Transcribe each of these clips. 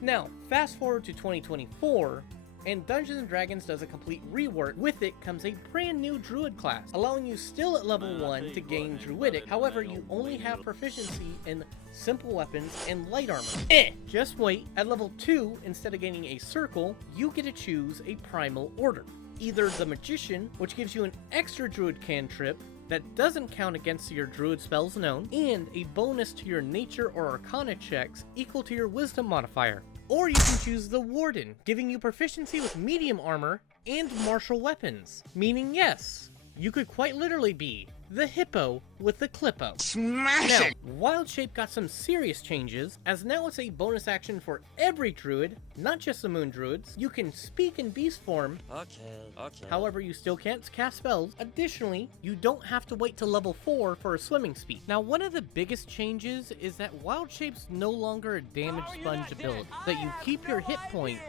Now, fast forward to 2024, and Dungeons & Dragons does a complete rework. With it comes a brand new druid class, allowing you still at level 1 to gain druidic. However, you only have proficiency in simple weapons and light armor. Just wait, at level 2, instead of gaining a circle, you get to choose a primal order. Either the Magician, which gives you an extra druid cantrip that doesn't count against your druid spells known, and a bonus to your nature or arcana checks equal to your wisdom modifier. Or you can choose the Warden, giving you proficiency with medium armor and martial weapons. Meaning yes, you could quite literally be the hippo with the clippo. Smash it! Now, Wild Shape got some serious changes, as now it's a bonus action for every druid, not just the moon druids. You can speak in beast form. Okay. However, you still can't cast spells. Additionally, you don't have to wait till level 4 for a swimming speed. Now, one of the biggest changes is that Wild Shape's no longer a damage sponge ability, that you keep your hit points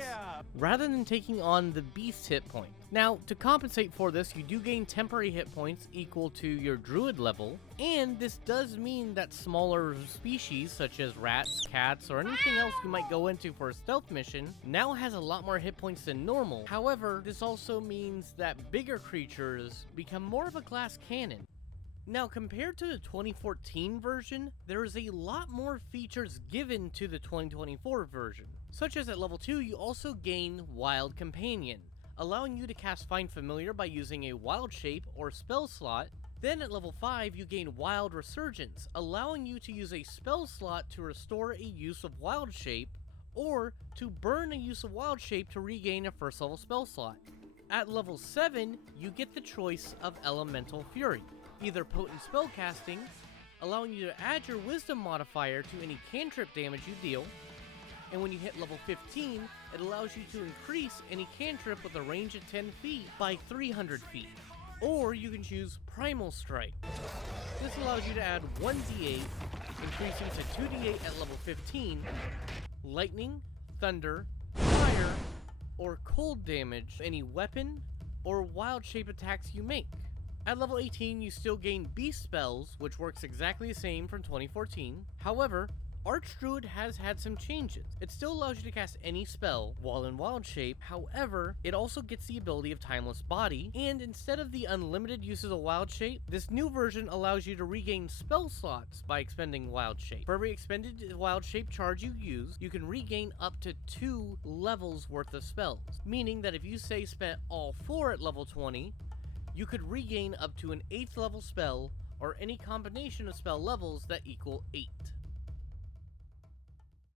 rather than taking on the beast hit point. Now, to compensate for this, you do gain temporary hit points equal to your druid level, and this does mean that smaller species such as rats, cats, or anything else you might go into for a stealth mission now has a lot more hit points than normal. However, this also means that bigger creatures become more of a glass cannon. Now, compared to the 2014 version, there is a lot more features given to the 2024 version, such as at level 2 you also gain Wild Companion, allowing you to cast Find Familiar by using a Wild Shape or spell slot. Then at level 5 you gain Wild Resurgence, allowing you to use a spell slot to restore a use of Wild Shape, or to burn a use of Wild Shape to regain a first level spell slot. At level 7 you get the choice of Elemental Fury, either potent spellcasting, allowing you to add your wisdom modifier to any cantrip damage you deal, and when you hit level 15, it allows you to increase any cantrip with a range of 10 feet by 300 feet. Or you can choose Primal Strike. This allows you to add 1d8, increasing to 2d8 at level 15, lightning, thunder, fire, or cold damage to any weapon or wild shape attacks you make. At level 18, you still gain Beast Spells, which works exactly the same from 2014. However, Archdruid has had some changes. It still allows you to cast any spell while in Wild Shape. However, it also gets the ability of Timeless Body, and instead of the unlimited uses of Wild Shape, this new version allows you to regain spell slots by expending Wild Shape. For every expended Wild Shape charge you use, you can regain up to 2 levels worth of spells, meaning that if you say spent all 4 at level 20, you could regain up to an 8th level spell or any combination of spell levels that equal 8.